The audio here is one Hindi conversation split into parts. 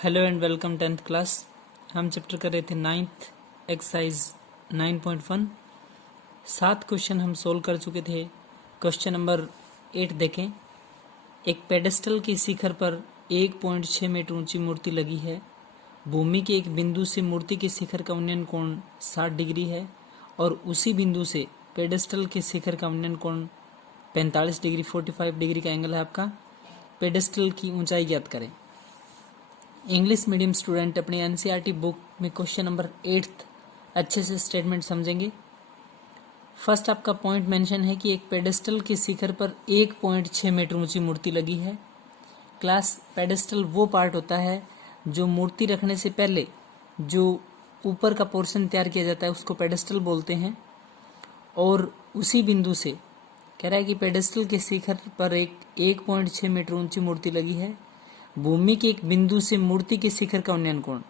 Hello and welcome 10th class. हम चैप्टर कर रहे थे 9th एक्सरसाइज 9.1। 7 क्वेश्चन हम सोल्व कर चुके थे। क्वेश्चन नंबर 8 देखें। एक पेडेस्टल की शिखर पर 1.6 मीटर ऊंची मूर्ति लगी है। भूमि के एक बिंदु से मूर्ति के शिखर का उन्नयन कोण 60 डिग्री है और उसी बिंदु से पेडेस्टल के शिखर का उन्नयन कोण 45 डिग्री 45 डिग्री का एंगल है आपका। पेडेस्टल की ऊंचाई ज्ञात करें। इंग्लिश मीडियम स्टूडेंट अपनी एनसीईआरटी बुक में क्वेश्चन नंबर 8 अच्छे से स्टेटमेंट समझेंगे। फर्स्ट आपका पॉइंट मेंशन है कि एक पेडेस्टल के शिखर पर 1.6 मीटर ऊंची मूर्ति लगी है। क्लास पेडेस्टल वो पार्ट होता है जो मूर्ति रखने से पहले जो ऊपर का पोर्शन तैयार किया जाता है उसको पेडेस्टल बोलते हैं। और उसी बिंदु से कह रहा है कि पेडेस्टल के शिखर पर एक 1.6 मीटर ऊंची मूर्ति लगी है। भूमि के एक बिंदु से मूर्ति के शिखर का उन्नयन कोण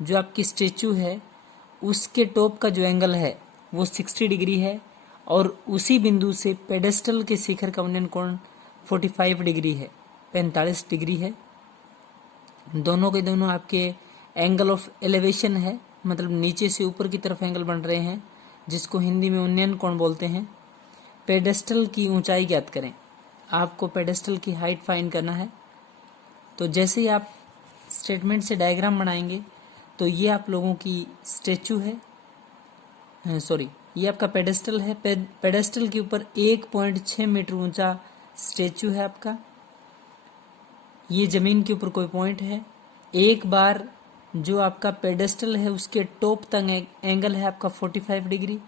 जो आपकी स्टेचू है उसके टॉप का जो एंगल है वो 60 डिग्री है और उसी बिंदु से पेडेस्टल के शिखर का उन्नयन कोण 45 डिग्री है, 45 डिग्री है। दोनों के दोनों आपके एंगल ऑफ एलिवेशन है, मतलब नीचे से ऊपर की तरफ एंगल बन रहे हैं जिसको हिंदी में उन्नयन कोण बोलते हैं। पेडेस्टल की ऊंचाई ज्ञात करें। आपको पेडेस्टल की हाइट फाइंड करना है। तो जैसे ही आप स्टेटमेंट से डायग्राम बनाएंगे तो ये आप लोगों की स्टेचू है, ये आपका पेडेस्टल है। पेडेस्टल के ऊपर 1.6 मीटर ऊंचा स्टेचू है आपका। ये जमीन के ऊपर कोई पॉइंट है। एक बार जो आपका पेडेस्टल है उसके टॉप तक एंगल है आपका 45 डिग्री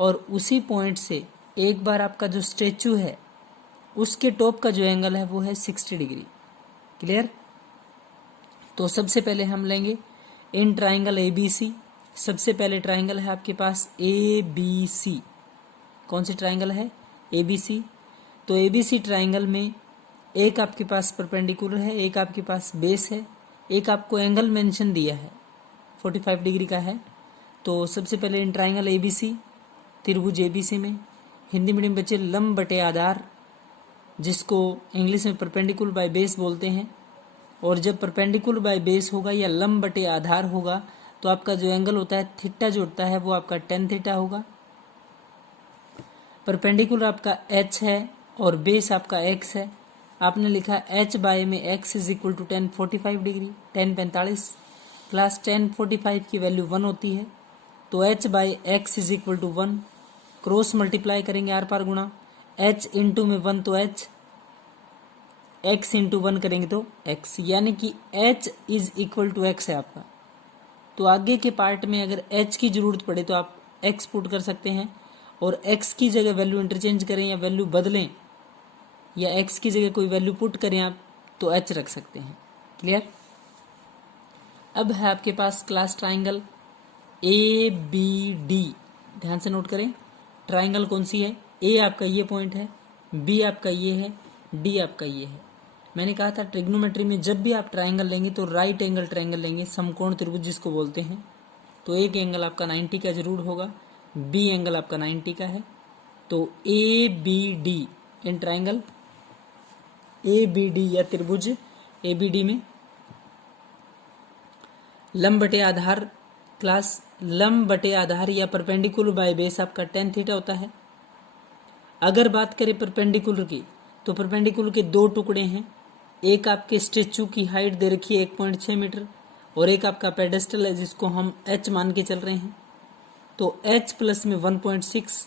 और उसी पॉइंट से एक बार आपका जो स्टेचू है उसके टॉप का जो एंगल है वो है 60 डिग्री। क्लियर? तो सबसे पहले हम लेंगे इन ट्राइंगल ABC। सबसे पहले ट्राइंगल है आपके पास ABC। कौन सी ट्राइंगल है? ABC। तो ABC ट्राइंगल में एक आपके पास परपेंडिकुलर है, एक आपके पास बेस है, एक आपको एंगल मेंशन दिया है 45 डिग्री का है। तो सबसे पहले इन ट्राइंगल ABC त्रिभुज ABC में हिंदी मीडियम बच्चे लंब बटे आधार जिसको इंग्लिश में परपेंडिकुलर बाय बेस बोलते हैं। और जब परपेंडिकुलर बाय बेस होगा या लंब बटे आधार होगा तो आपका जो एंगल होता है थीटा जो होता है वो आपका tan थीटा होगा। परपेंडिकुलर आपका h है और बेस आपका x है। आपने लिखा h बाय में x is equal to tan 45 डिग्री, tan 45 प्लस tan 45 की वैल्यू 1 होती है। तो h बाय x is equal to 1। Cross multiply करेंगे आर पार गुणा h इंटू में 1 तो h, x इंटू 1 करेंगे तो x, यानी कि h is equal to x है आपका। तो आगे के पार्ट में अगर h की जरूरत पड़े तो आप x पुट कर सकते हैं और x की जगह वैल्यू इंटरचेंज करें या वैल्यू बदलें या x की जगह कोई वैल्यू पुट करें आप तो h रख सकते हैं। क्लियर? अब है आपके पास क्लास ट्राइंगल ABD। ध्यान से नोट करें ट्राइंगल कौन सी है। A आपका ये पॉइंट है, B आपका ये है, D आपका ये है। मैंने कहा था ट्रिग्नोमेट्री में जब भी आप ट्राइंगल लेंगे तो राइट एंगल ट्राइंगल लेंगे, समकोण त्रिभुज जिसको बोलते हैं। तो एक एंगल आपका 90 का जरूर होगा, B एंगल आपका 90 का है। तो ABD इन ट्राइंगल ABD या त्रिभुज ABD में लंब बटे आधार, क्लास लंब बटे आधार या परपेंडिकुलर बाय बेस आपका tan थीटा होता है। अगर बात करें परपेंडिकुलर की तो परपेंडिकुलर के दो टुकड़े हैं। एक आपके स्टेचू की हाइट दे रखी है 1.6 मीटर और एक आपका पेडेस्टल है जिसको हम h मान के चल रहे हैं। तो h प्लस में 1.6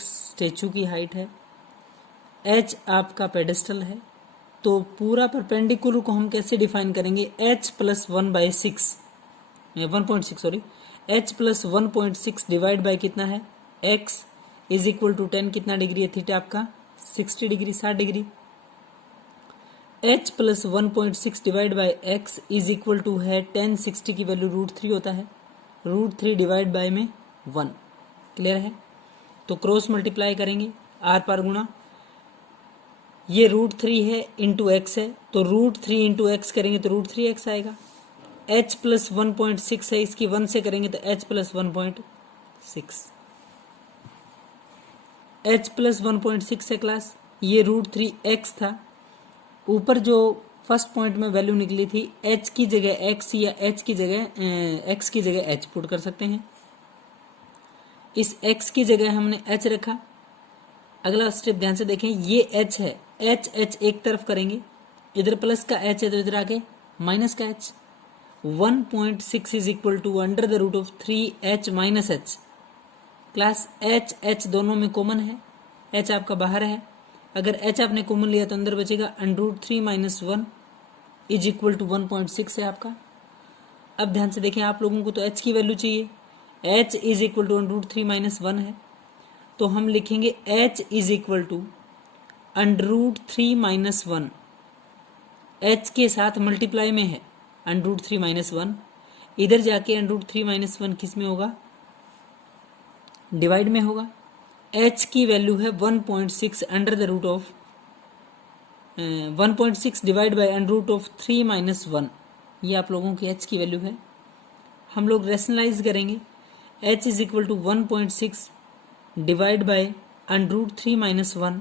स्टेचू की हाइट है, h आपका पेडेस्टल है। तो पूरा परपेंडिकुलर को हम कैसे डिफाइन करेंगे? h plus 1/6 h plus 1.6 divide bye कितना है x इज इक्वल टू 10 कितना डिग्री है थीटा आपका 60 डिग्री 60 डिग्री। h plus 1.6 divide by x is equal to है tan 60 की वैल्यू √3 होता है, √3 डिवाइड बाय में 1। क्लियर है? तो क्रॉस मल्टीप्लाई करेंगे आर पार गुणा, ये √3 है इंटू एक्स है तो √3 इंटू एक्स करेंगे तो √3x आएगा। h प्लस 1.6 है, इसकी 1 से करेंगे तो h प्लस 1.6, h प्लस 1.6 है क्लास। ये √3x था, ऊपर जो फर्स्ट पॉइंट में वैल्यू निकली थी h की जगह x या h की जगह x की जगह h पुट कर सकते हैं। इस x की जगह हमने h रखा। अगला स्टेप ध्यान से देखें, ये h है, h h एक तरफ करेंगे, इधर प्लस का h है तो इधर आके माइनस का h। 1.6 is equal to under the root of 3h minus h। Class h h दोनों में कॉमन है, h आपका बाहर है, अगर h आपने कॉमन लिया तो अंदर बचेगा under root 3 minus 1 is equal to 1.6 है आपका। अब ध्यान से देखें, आप लोगों को तो h की वैल्यू चाहिए, h is equal to under root 3 minus 1 है, तो हम लिखेंगे h is equal to under root 3 minus 1, h के साथ मल्टीप्लाई में है अंडर रूट 3 माइनस 1, इधर जाके अंडर रूट 3 माइनस 1 किस में होगा, डिवाइड में होगा। h की वैल्यू है 1.6 under the root of 1.6 divide by under root of 3 minus 1, ये आप लोगों की h की वैल्यू है। हम लोग रेशनलाइज करेंगे, h is equal to 1.6 divide by under root 3 minus 1।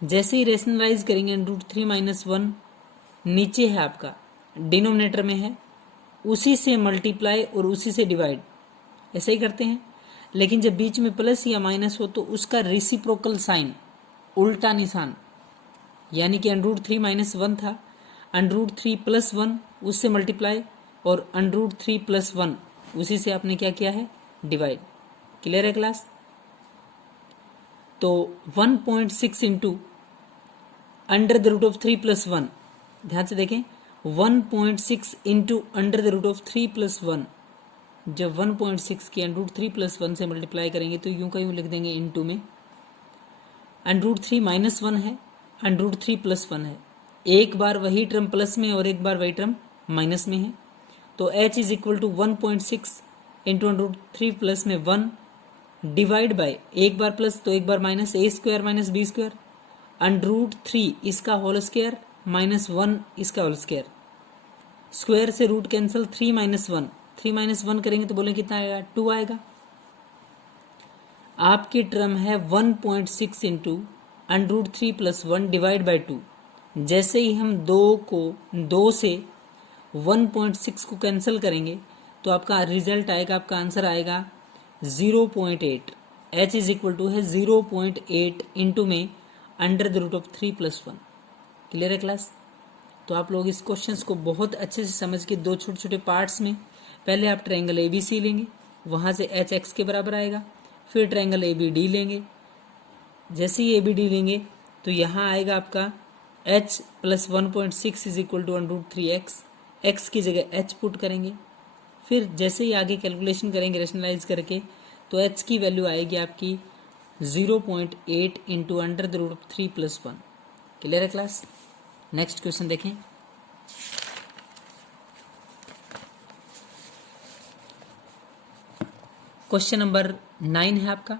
जैसे ही रेशनलाइज करेंगे अंडर रूट 3 माइनस 1 नीचे है आपका, डिनोमिनेटर में है, उसी से मल्टीप्लाई और उसी से डिवाइड, ऐसे ही करते हैं। लेकिन जब बीच में प्लस या माइनस हो तो उसका रेसिप्रोकल साइन, उल्टा निशान, यानी कि अंडर रूट 3 माइनस 1 था, अंडर रूट 3 प्लस 1 उससे मल्टीप्लाई और अंडर रूट 3 प्लस 1 उसी से आपने क्या किया है, डिवाइड। क्लियर है क्लास? तो 1.6 into under the root of 3 plus 1, ध्यान से देखें, 1.6 into under the root of 3 plus 1, जब 1.6 की अंडर रूट 3 प्लस 1 से मल्टीप्लाई करेंगे तो यूं का यूं लिख देंगे इंटू में, अंडर रूट 3 माइनस 1 है, अंडर रूट 3 प्लस 1 है, एक बार वही टर्म प्लस में और एक बार वही टर्म माइनस में है, तो h is equal to 1.6 into under root 3 plus में 1 डिवाइड बाय, एक बार प्लस तो एक बार minus, a square minus B square, under root 3 इसका होल स्क्वायर माइनस 1 इसका होल स्क्वायर, स्क्वायर से रूट कैंसिल, 3 माइनस 1, 3 माइनस 1 करेंगे तो बोले कितना आएगा, 2 आएगा। आपकी टर्म है 1.6 into under root 3 plus 1 divide by 2। जैसे ही हम 2 से 1.6 को कैंसिल करेंगे तो आपका रिजल्ट आएगा, आपका आंसर आएगा 0.8। h इज इक्वल टू है 0.8 इंटू में under the root of 3 plus 1। Clear है क्लास? तो आप लोग इस क्वेश्चन को बहुत अच्छे से समझ के दो छोटे छोटे पार्ट्स में, पहले आप ट्रायंगल ABC लेंगे, वहाँ से h x के बराबर आएगा, फिर ट्रायंगल ABD लेंगे, जैसे ही ABD लेंगे तो यहाँ आएगा आपका h plus 1.6 is equal to under root 3x, x की जगह h पुट करेंगे, फिर जैसे ही आगे कैलकुलेशन करेंगे रेशनलाइज करके तो h की वैल्यू आएगी आपकी 0.8 into under the root of 3 plus 1। Clear है क्लास? नेक्स्ट क्वेश्चन देखें। क्वेश्चन नंबर 9 है आपका,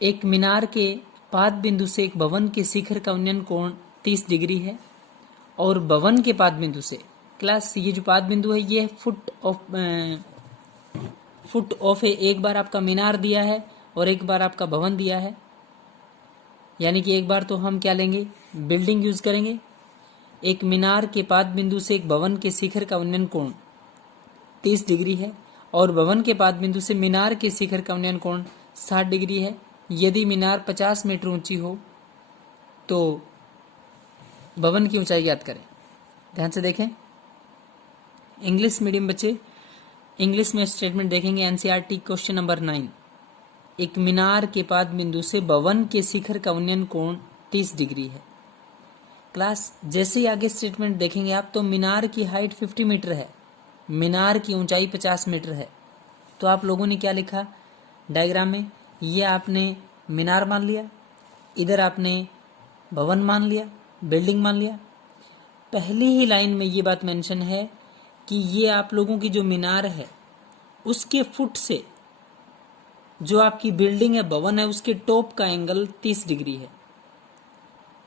एक मीनार के पाद बिंदु से एक भवन के शिखर का उन्नयन कोण 30 डिग्री है और भवन के पाद बिंदु से, क्लास ये जो पाद बिंदु है ये फुट ऑफ है, एक बार आपका मीनार दिया है और एक बार आपका भवन दिया है, यानी कि एक बार तो हम क्या लेंगे, बिल्डिंग यूज करेंगे। एक मीनार के पाद बिंदु से एक भवन के शिखर का उन्नयन कोण 30 डिग्री है और भवन के पाद बिंदु से मीनार के शिखर का उन्नयन कोण 60 डिग्री है। यदि मीनार 50 मीटर ऊंची हो तो भवन की ऊंचाई ज्ञात करें। ध्यान से देखें, इंग्लिश मीडियम बच्चे इंग्लिश में स्टेटमेंट देखेंगे, एनसीईआरटी क्वेश्चन नंबर 9, एक मीनार के पाद बिंदु से भवन के शिखर का उन्नयन कोण 30 डिग्री है। क्लास जैसे ही आगे स्टेटमेंट देखेंगे आप, तो मीनार की हाइट 50 मीटर है, मीनार की ऊंचाई 50 मीटर है, तो आप लोगों ने क्या लिखा डायग्राम में, ये आपने मीनार मान लिया, इधर आपने भवन मान लिया, बिल्डिंग मान लिया। पहली ही लाइन में ये बात मेंशन है कि ये आप लोगों की जो मीनार है उसके फुट से जो आपकी बिल्डिंग है, भवन है, उसके टॉप का एंगल 30 डिग्री है।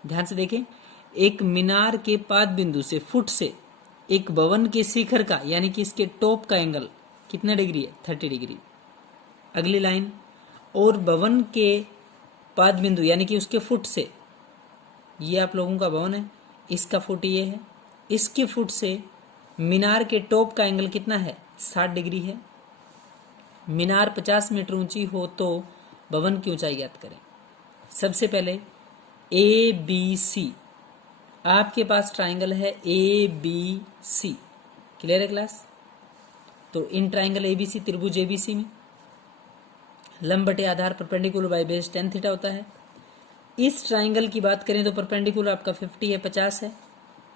ध्यान से देखें, एक मीनार के पाद बिंदु से फुट से एक भवन के शिखर का यानी कि इसके टॉप का एंगल कितना डिग्री है, 30 डिग्री। अगली लाइन, और भवन के पाद बिंदु यानी कि उसके फुट से, ये आप लोगों का भवन है, इसका फुट ये है, इसके फुट से मीनार के टॉप का एंगल कितना है? 60 डिग्री है। मीनार 50 मीटर ऊंची हो तो भवन की ऊंचाई ज्ञात करें। सबसे पहले ए बी सी, आपके पास ट्राइंगल है ए बी सी, क्लियर है क्लास? तो इन ट्राइंगल ए बी सी, त्रिभुज ए बी सी में लंब बटे आधार perpendicular by base tan theta होता है। इस ट्राइंगल की बात करें तो परपेंडिकुलर आपका 50 है, 50 है।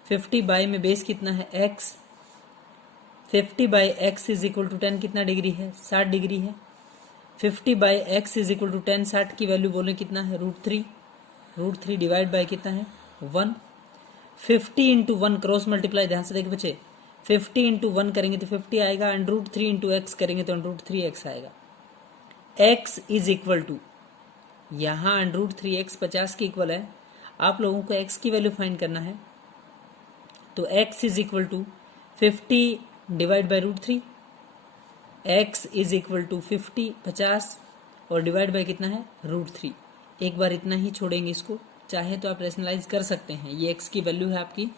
50 बाय में बेस कितना है? x। 50 by x is equal to 10 कितना डिग्री है? 60 डिग्री है। 50 by x is equal to 10, 60 की वैल्यू बोले कितना है? √3। √3 डिवाइड बाय कितना है? 1। 50 इंटू 1 क्रॉस मल्टीप्लाई, ध्यान से देखिए बच्चे, 50 इंटू 1 करेंगे तो 50 आएगा, एंड √3 इंटू एक्स करेंगे तो √3x आएगा। x इज इक्वल टू, यहाँ √3x 50 के इक्वल है। आप लोगों को x की वैल्यू फाइंड करना है, तो x is equal to 50 divide by √3। x is equal to 50 50 और डिवाइड बाई कितना है? √3। एक बार इतना ही छोड़ेंगे इसको, चाहे तो आप रेशनलाइज कर सकते हैं। ये x की वैल्यू है आपकी।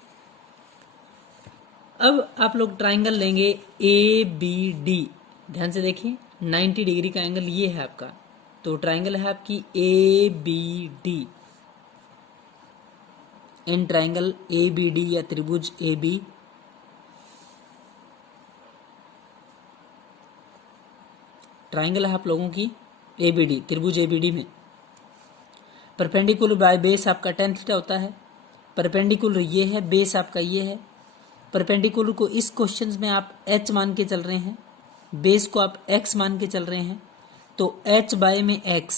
अब आप लोग ट्राइंगल लेंगे ए बी डी, ध्यान से देखिए 90 डिग्री का एंगल ये है आपका। तो ट्राइंगल है आपकी A B D. In triangle A B D या त्रिभुज ए बी, ट्राइंगल है आप लोगों की ए बी डी, त्रिभुज ए बी डी में परपेंडिकुलर बाय बेस आपका tan थीटा होता है। परपेंडिकुलर ये है, बेस आपका ये है। परपेंडिकुलर को इस क्वेश्चन में आप h मान के चल रहे हैं, बेस को आप x मान के चल रहे हैं। तो h बाय में x,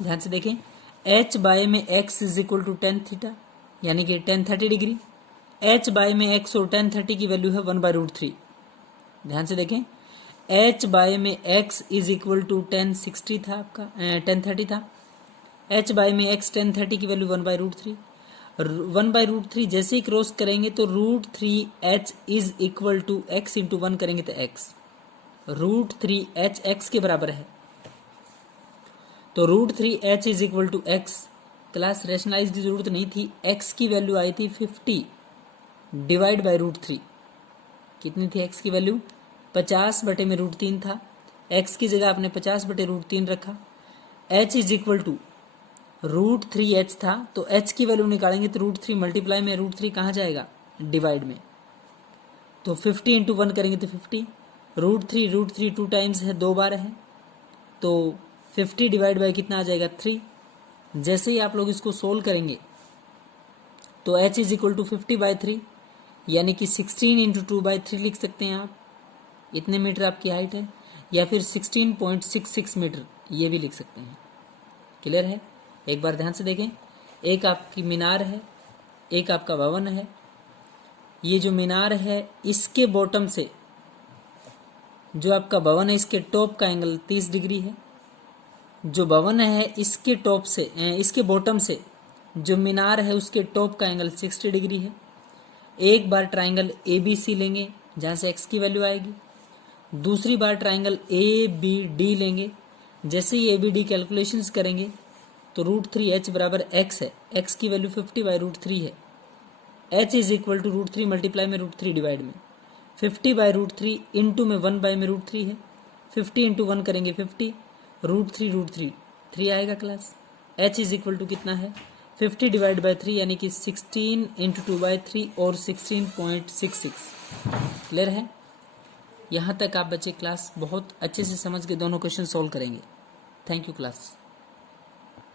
ध्यान से देखें, h बाय में x is equal to tan theta, यानी कि tan 30 डिग्री। h बाय में x और tan 30 की वैल्यू है 1/√3। ध्यान से देखें, h बाय में x is equal to tan 60 था आपका, tan 30 था। h बाय में x tan 30 की वैल्यू 1/√3। 1/√3 जैसे ही क्रॉस करेंगे तो √3h is equal to x into 1 करेंगे तो x, √3h x के बराबर है। तो √3h is equal to x। Class rationalise की जरूरत नहीं थी, x की वैल्यू आई थी 50 डिवाइड बाई √3। कितनी थी x की वैल्यू? 50 बटे में √3 था। x की जगह आपने 50 बटे √3 रखा। h is equal to √3h था, तो h की वैल्यू निकालेंगे तो √3 मल्टीप्लाई में √3 कहाँ जाएगा? डिवाइड में। तो 50 इंटू 1 करेंगे तो 50। √3 2 टाइम्स है, 2 बार है, तो 50 डिवाइड बाई कितना आ जाएगा? 3। जैसे ही आप लोग इसको सोल्व करेंगे तो h इज इक्वल टू 50/3, यानी कि 16 इंटू 2/3 लिख सकते हैं आप। इतने मीटर आपकी हाइट है, या फिर 16.66 मीटर ये भी लिख सकते हैं। क्लियर है? एक बार ध्यान से देखें, एक आपकी मीनार है, एक आपका भवन है। ये जो मीनार है इसके बॉटम से जो आपका भवन है इसके टॉप का एंगल 30 डिग्री है। जो भवन है इसके टॉप से, इसके बॉटम से जो मीनार है उसके टॉप का एंगल 60 डिग्री है। एक बार ट्राइंगल ए बी सी लेंगे जहाँ से x की वैल्यू आएगी। दूसरी बार ट्राइंगल ए बी डी लेंगे। जैसे ही ए बी डी कैलकुलेशंस करेंगे तो √3h बराबर x है, x की वैल्यू 50/√3 है। h is equal to √3 multiply में √3 डिवाइड में 50/√3 इंटू में 1 में √3 है। 50 इंटू 1 करेंगे 50, √3 3 आएगा class. h is equal to कितना है? 50 डिवाइड बाई 3, यानी कि 16 इंटू 2/3 और 16.66। क्लियर है? यहाँ तक आप बच्चे क्लास बहुत अच्छे से समझ के दोनों क्वेश्चन सॉल्व करेंगे। Thank you class.